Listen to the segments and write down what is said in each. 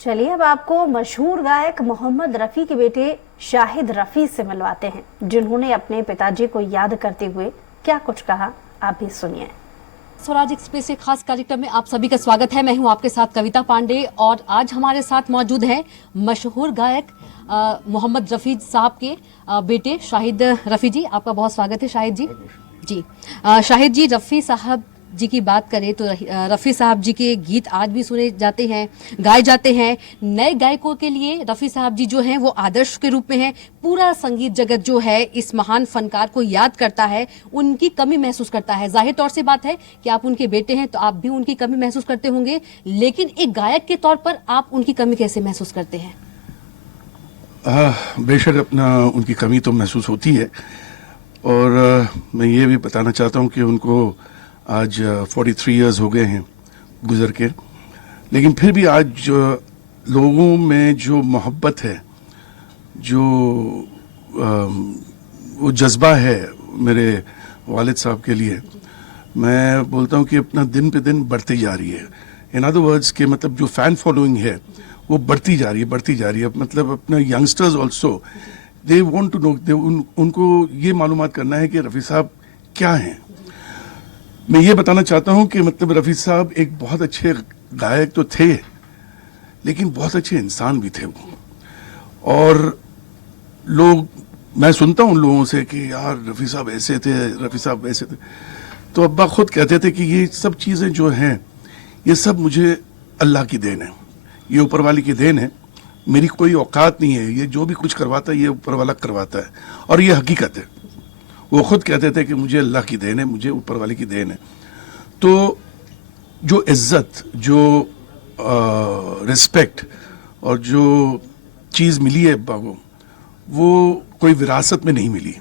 चलिए अब आपको मशहूर गायक मोहम्मद रफ़ी के बेटे शाहिद रफ़ी से मिलवाते हैं, जिन्होंने अपने पिताजी को याद करते हुए क्या कुछ कहा, आप भी सुनिए। स्वराज एक्सप्रेस के खास कार्यक्रम में आप सभी का स्वागत है। मैं हूं आपके साथ कविता पांडे और आज हमारे साथ मौजूद हैं मशहूर गायक मोहम्मद रफ़ी साहब के बेटे शाहिद रफ़ी जी। आपका बहुत स्वागत है शाहिद जी। जी शाहिद जी, रफ़ी साहब जी की बात करें तो रफ़ी साहब जी के गीत आज भी सुने जाते हैं, गाए जाते हैं। नए गायकों के लिए रफ़ी साहब जी जो हैं वो आदर्श के रूप में हैं। पूरा संगीत जगत जो है इस महान फनकार को याद करता है, उनकी कमी महसूस करता है। जाहिर तौर से बात है कि आप उनके बेटे हैं तो आप भी उनकी कमी महसूस करते होंगे, लेकिन एक गायक के तौर पर आप उनकी कमी कैसे महसूस करते हैं? बेशक अपना उनकी कमी तो महसूस होती है और मैं ये भी बताना चाहता हूँ कि उनको आज 43 इयर्स हो गए हैं गुजर के, लेकिन फिर भी आज लोगों में जो मोहब्बत है, जो वो जज्बा है मेरे वालिद साहब के लिए, मैं बोलता हूँ कि अपना दिन पे दिन बढ़ती जा रही है। इन अदर वर्ड्स के मतलब जो फ़ैन फॉलोइंग है वो बढ़ती जा रही है। मतलब अपना youngsters also they want to know, उनको ये मालूमात करना है कि रफ़ी साहब क्या हैं। मैं ये बताना चाहता हूँ कि मतलब रफ़ी साहब एक बहुत अच्छे गायक तो थे, लेकिन बहुत अच्छे इंसान भी थे वो। और लोग, मैं सुनता हूँ लोगों से कि यार रफ़ी साहब ऐसे थे, रफ़ी साहब ऐसे थे, तो अब्बा खुद कहते थे कि ये सब चीज़ें जो हैं ये सब मुझे अल्लाह की देन है, ये ऊपर वाली की देन है, मेरी कोई औकात नहीं है, ये जो भी कुछ करवाता है ये ऊपर वाला करवाता है, और ये हकीकत है। वो खुद कहते थे कि मुझे अल्लाह की देन है, मुझे ऊपर वाले की देन है। तो जो इज्जत, जो रिस्पेक्ट और जो चीज़ मिली है अब्बा को, वो कोई विरासत में नहीं मिली।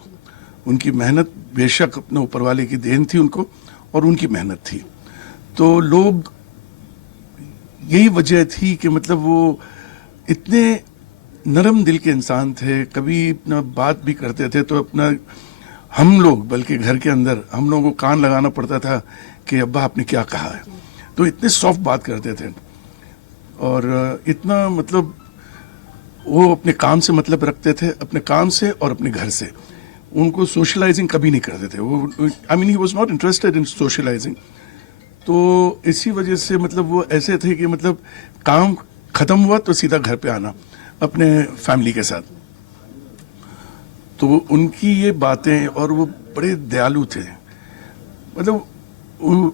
उनकी मेहनत बेशक अपने ऊपर वाले की देन थी उनको, और उनकी मेहनत थी। तो लोग, यही वजह थी कि मतलब वो इतने नरम दिल के इंसान थे, कभी अपना बात भी करते थे तो अपना, हम लोग बल्कि घर के अंदर हम लोगों को कान लगाना पड़ता था कि अब्बा आपने क्या कहा है। तो इतने सॉफ्ट बात करते थे और इतना मतलब वो अपने काम से मतलब रखते थे, अपने काम से और अपने घर से। उनको सोशलाइजिंग कभी नहीं करते थे वो, I mean he was not interested in socialising. तो इसी वजह से मतलब वो ऐसे थे कि मतलब काम ख़त्म हुआ तो सीधा घर पे आना अपने फैमिली के साथ। तो उनकी ये बातें, और वो बड़े दयालु थे। मतलब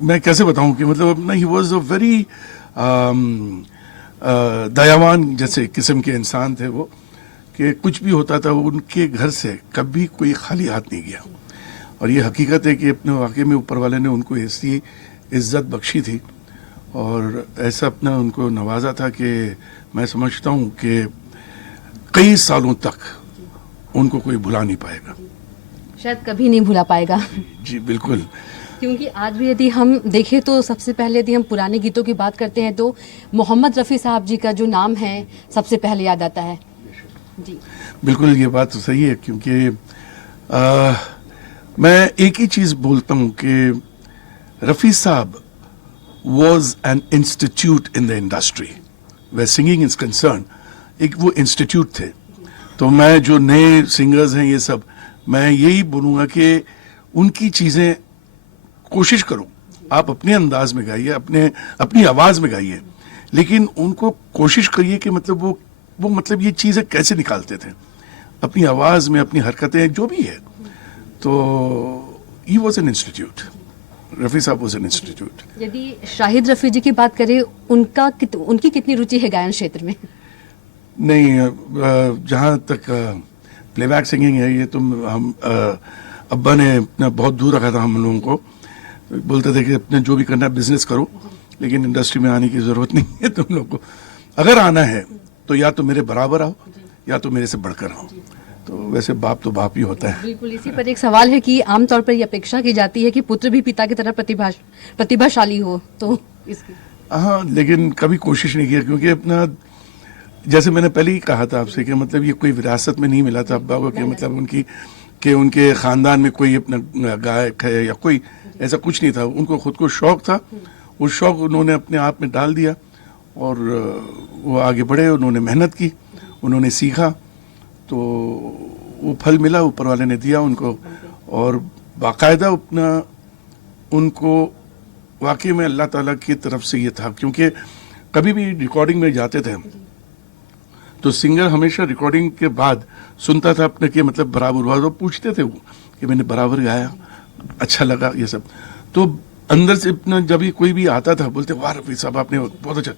मैं कैसे बताऊं कि मतलब अपना ही वॉज अ वेरी दयावान जैसे किस्म के इंसान थे वो, कि कुछ भी होता था उनके घर से कभी कोई खाली हाथ नहीं गया। और ये हकीकत है कि अपने वाक़े में ऊपर वाले ने उनको ऐसी इज्जत बख्शी थी और ऐसा अपना उनको नवाजा था कि मैं समझता हूँ कि कई सालों तक उनको कोई भुला नहीं पाएगा, शायद कभी नहीं भुला पाएगा। जी बिल्कुल। क्योंकि आज भी यदि हम देखें तो सबसे पहले यदि हम पुराने गीतों की बात करते हैं तो मोहम्मद रफ़ी साहब जी का जो नाम है सबसे पहले याद आता है। जी बिल्कुल, ये बात तो सही है, क्योंकि मैं एक ही चीज़ बोलता हूँ कि रफ़ी साहब was an institute in the industry way singing is concern. एक वो इंस्टीट्यूट थे। तो मैं जो नए सिंगर्स हैं ये सब, मैं यही बोलूँगा कि उनकी चीज़ें कोशिश करो, आप अपने अंदाज में गाइए, अपनी आवाज़ में गाइए, लेकिन उनको कोशिश करिए कि मतलब वो मतलब ये चीज़ें कैसे निकालते थे अपनी आवाज़ में, अपनी हरकतें जो भी है। तो he was an institute, Rafi साहब वॉज एन इंस्टीट्यूट। यदि शाहिद रफ़ी जी की बात करें, उनकी कितनी रुचि है गायन क्षेत्र में? नहीं, जहाँ तक प्लेबैक सिंगिंग है ये तो हम अब्बा ने अपना बहुत दूर रखा था हम लोगों को। बोलते थे कि अपने जो भी करना है बिजनेस करो, लेकिन इंडस्ट्री में आने की ज़रूरत नहीं है तुम लोग को। अगर आना है तो या तो मेरे बराबर आओ या तो मेरे से बढ़कर आओ। तो वैसे बाप तो बाप ही होता है। बिल्कुल, इसी पर एक सवाल है कि आमतौर पर यह अपेक्षा की जाती है कि पुत्र भी पिता की तरह प्रतिभाशाली हो, तो इसकी हाँ, लेकिन कभी कोशिश नहीं किया, क्योंकि अपना, जैसे मैंने पहले ही कहा था आपसे कि मतलब ये कोई विरासत में नहीं मिला था अब्बा को, कि मतलब उनके ख़ानदान में कोई अपना गायक है या कोई ऐसा कुछ नहीं था। उनको खुद को शौक़ था, वो शौक़ उन्होंने अपने आप में डाल दिया और वो आगे बढ़े, उन्होंने मेहनत की, उन्होंने सीखा, तो वो फल मिला, ऊपर वाले ने दिया उनको। और बाकायदा अपना उनको वाकई में अल्लाह ताला की तरफ से ये था, क्योंकि कभी भी रिकॉर्डिंग में जाते थे तो सिंगर हमेशा रिकॉर्डिंग के बाद सुनता था अपने कि मतलब बराबर हुआ, तो पूछते थे वो कि मैंने बराबर गाया, अच्छा लगा, ये सब। तो अंदर से अपना जब भी कोई भी आता था बोलते वाह रफी साहब आपने बहुत अच्छा,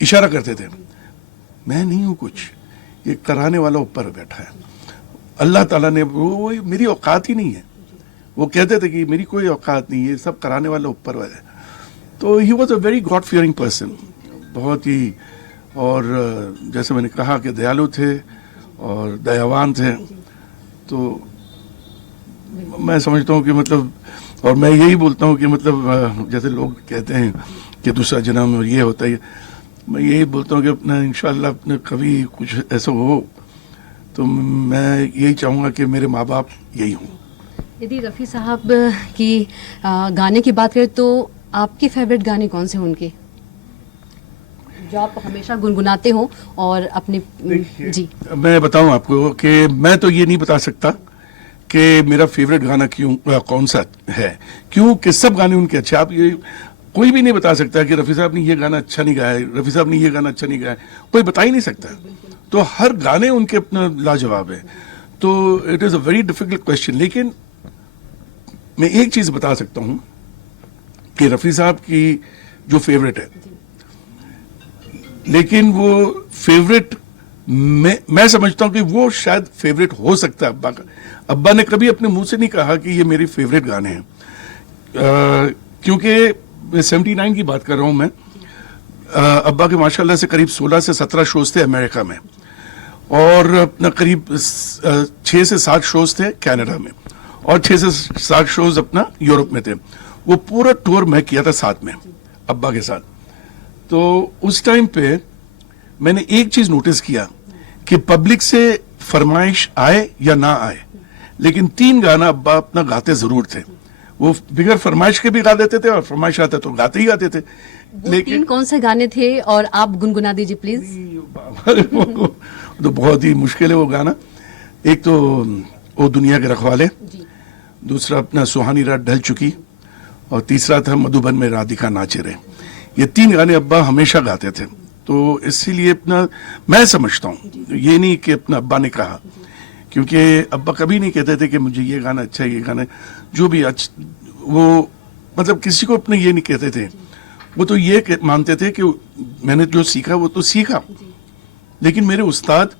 इशारा करते थे। मैं नहीं हूं कुछ, ये कराने वाला ऊपर बैठा है, अल्लाह ताला ने, वो मेरी औकात ही नहीं है। वो कहते थे कि मेरी कोई औकात नहीं है, सब कराने वाला ऊपर वाला है। तो he was a very God fearing person, बहुत ही, और जैसे मैंने कहा कि दयालु थे और दयावान थे। तो मैं समझता हूँ कि मतलब, और मैं यही बोलता हूँ कि मतलब जैसे लोग कहते हैं कि दूसरा जन्म और ये होता है, मैं यही बोलता हूँ कि अपना इंशाल्लाह अपने कभी कुछ ऐसा हो तो मैं यही चाहूँगा कि मेरे माँ बाप यही हों। यदि रफ़ी साहब की गाने की बात करें तो आपके फेवरेट गाने कौन से हैं उनके, जो आप हमेशा गुनगुनाते हो और अपने? जी, मैं बताऊं आपको कि मैं तो ये नहीं बता सकता कि मेरा फेवरेट गाना कौन सा है, क्योंकि सब गाने उनके अच्छे। आप ये कोई भी नहीं बता सकता कि रफ़ी साहब ने ये गाना अच्छा नहीं गाया, रफ़ी साहब ने ये गाना अच्छा नहीं गाया, कोई बता ही नहीं सकता। तो हर गाने उनके अपना लाजवाब है। तो it is a very difficult question. लेकिन मैं एक चीज़ बता सकता हूँ कि रफ़ी साहब की जो फेवरेट है, लेकिन वो फेवरेट मैं समझता हूं कि वो शायद फेवरेट हो सकता है अब्बा का। अब्बा ने कभी अपने मुंह से नहीं कहा कि ये मेरे फेवरेट गाने हैं, क्योंकि 79 की बात कर रहा हूं मैं। अब्बा के माशाल्लाह से करीब 16 से 17 शोज थे अमेरिका में, और अपना करीब 6 से 7 शोज थे कनाडा में, और 6 से 7 शोज अपना यूरोप में थे। वो पूरा टूर मैं किया था साथ में अब्बा के साथ। तो उस टाइम पे मैंने एक चीज नोटिस किया कि पब्लिक से फरमाइश आए या ना आए, लेकिन 3 गाना अब्बा अपना गाते जरूर थे। वो बगैर फरमाइश के भी गा देते थे और फरमाइश आते तो गाते ही गाते थे। लेकिन कौन से गाने थे और आप गुनगुना दीजिए प्लीज। वो तो बहुत ही मुश्किल है वो गाना। एक तो ओ दुनिया के रखवाले, दूसरा अपना सुहानी रात ढल चुकी, और तीसरा था मधुबन में राधिका नाचे रे। ये 3 गाने अब्बा हमेशा गाते थे। तो इसीलिए अपना मैं समझता हूँ, ये नहीं कि अपना अब्बा ने कहा, क्योंकि अब्बा कभी नहीं कहते थे कि मुझे ये गाना अच्छा है, ये गाना जो भी अच्छा, वो मतलब किसी को अपने ये नहीं कहते थे। वो तो ये मानते थे कि मैंने जो सीखा वो तो सीखा, लेकिन मेरे उस्ताद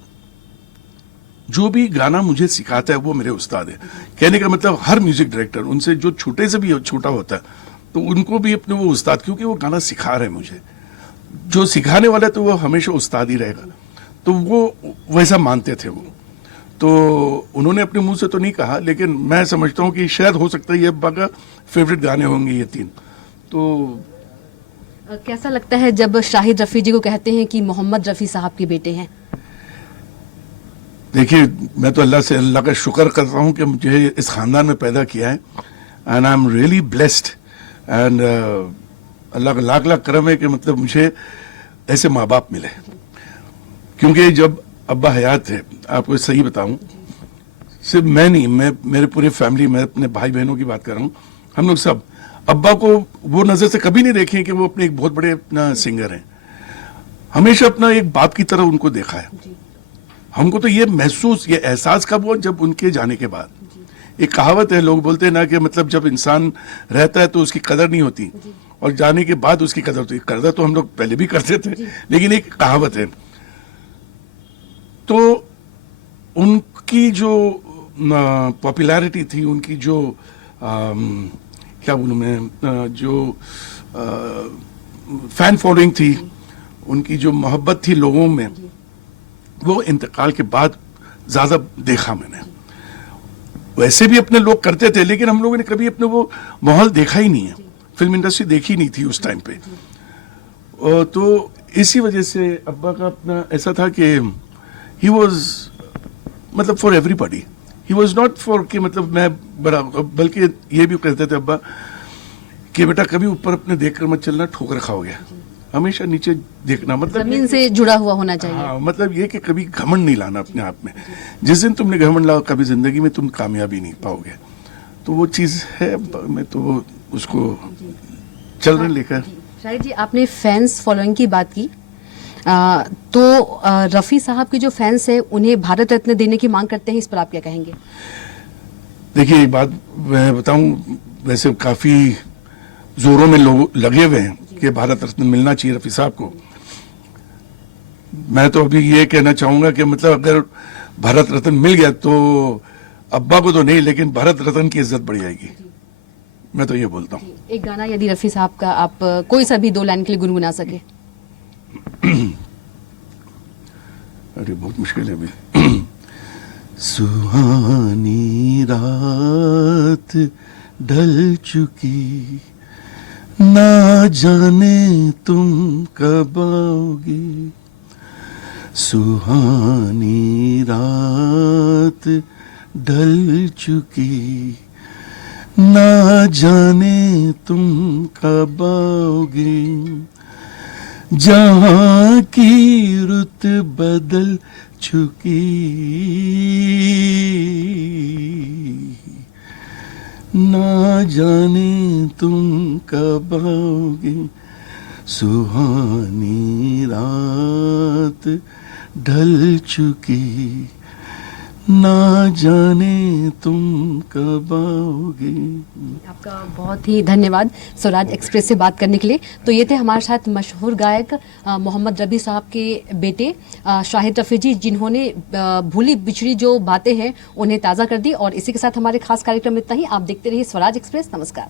जो भी गाना मुझे सिखाता है वो मेरे उस्ताद है। कहने का मतलब हर म्यूजिक डायरेक्टर उनसे जो छोटे से भी छोटा होता है तो उनको भी अपने वो उस्ताद, क्योंकि वो गाना सिखा रहे हैं मुझे, जो सिखाने वाला तो वो हमेशा उस्ताद ही रहेगा। तो वो वैसा मानते थे वो। तो उन्होंने अपने मुंह से तो नहीं कहा, लेकिन मैं समझता हूँ कि शायद हो सकता है ये अब्बा का फेवरेट गाने होंगे ये 3। तो कैसा लगता है जब शाहिद रफ़ी जी को कहते हैं कि मोहम्मद रफ़ी साहब के बेटे हैं? देखिए, मैं तो अल्लाह का शुक्र करता हूँ कि मुझे इस खानदान में पैदा किया है, and I am really blessed, and Allah का लाख लाख करम है कि मतलब मुझे ऐसे माँ बाप मिले। क्योंकि जब अब्बा हयात थे, आपको सही बताऊं, सिर्फ मैं नहीं, मैं मेरे पूरे फैमिली, मैं अपने भाई बहनों की बात कर रहा हूँ, हम लोग सब अब्बा को वो नज़र से कभी नहीं देखे कि वो अपने एक बहुत बड़े अपना सिंगर हैं। हमेशा अपना एक बाप की तरह उनको देखा है। हमको तो ये महसूस, ये एहसास कब हुआ? जब उनके जाने के बाद। एक कहावत है, लोग बोलते हैं ना कि मतलब जब इंसान रहता है तो उसकी कदर नहीं होती, और जाने के बाद उसकी कदर होती है। कदर तो हम लोग पहले भी करते थे, लेकिन एक कहावत है। तो उनकी जो पॉपुलैरिटी थी, उनकी जो क्या बोलूं मैं, जो फैन फॉलोइंग थी, उनकी जो मोहब्बत थी लोगों में, वो इंतकाल के बाद ज्यादा देखा मैंने। वैसे भी अपने लोग करते थे, लेकिन हम लोगों ने कभी अपने वो माहौल देखा ही नहीं है, फिल्म इंडस्ट्री देखी नहीं थी उस टाइम पे। तो इसी वजह से अब्बा का अपना ऐसा था कि ही वॉज मतलब for everybody, he was not for कि मतलब मैं बड़ा, बल्कि ये भी कहते थे अब्बा कि बेटा कभी ऊपर अपने देखकर मत चलना, ठोकर खाओगे। हमेशा नीचे देखना, मतलब जमीन से जुड़ा हुआ होना चाहिए। हाँ, मतलब ये कि कभी घमंड नहीं लाना अपने आप में। जिस दिन तुमने घमंड लाओ कभी जिंदगी में तुम कामयाबी नहीं पाओगे। तो वो चीज़ है, मैं तो वो उसको चल रहे लेकर। शाहिद जी, आपने फैंस फॉलोइंग की बात की, तो रफ़ी साहब के जो फैंस हैं उन्हें भारत रत्न देने की मांग करते हैं, इस पर आप क्या कहेंगे? देखिए, एक बात मैं बताऊं, वैसे काफी जोरों में लोग लगे हुए हैं कि भारत रत्न मिलना चाहिए रफी साहब को। मैं तो अभी ये कहना चाहूंगा कि मतलब अगर भारत रत्न मिल गया तो अब्बा को तो नहीं, लेकिन भारत रत्न की इज्जत बढ़ जाएगी। मैं तो ये बोलता हूँ। एक गाना यदि रफ़ी साहब का आप कोई सा भी 2 लाइन के लिए गुनगुना सके। अरे बहुत मुश्किल है अभी। सुहानी रात ढल चुकी, ना जाने तुम कब आओगे। सुहानी रात ढल चुकी, ना जाने तुम कब आओगे। जहाँ की रुत बदल चुकी, ना जाने तुम कब आओगे। सुहानी रात ढल चुकी, ना जाने तुम कब आओगे। आपका बहुत ही धन्यवाद स्वराज एक्सप्रेस से बात करने के लिए। तो ये थे हमारे साथ मशहूर गायक मोहम्मद रफ़ी साहब के बेटे शाहिद रफ़ी जी, जिन्होंने भूली बिछड़ी जो बातें हैं उन्हें ताज़ा कर दी। और इसी के साथ हमारे खास कार्यक्रम में इतना ही। आप देखते रहिए स्वराज एक्सप्रेस। नमस्कार।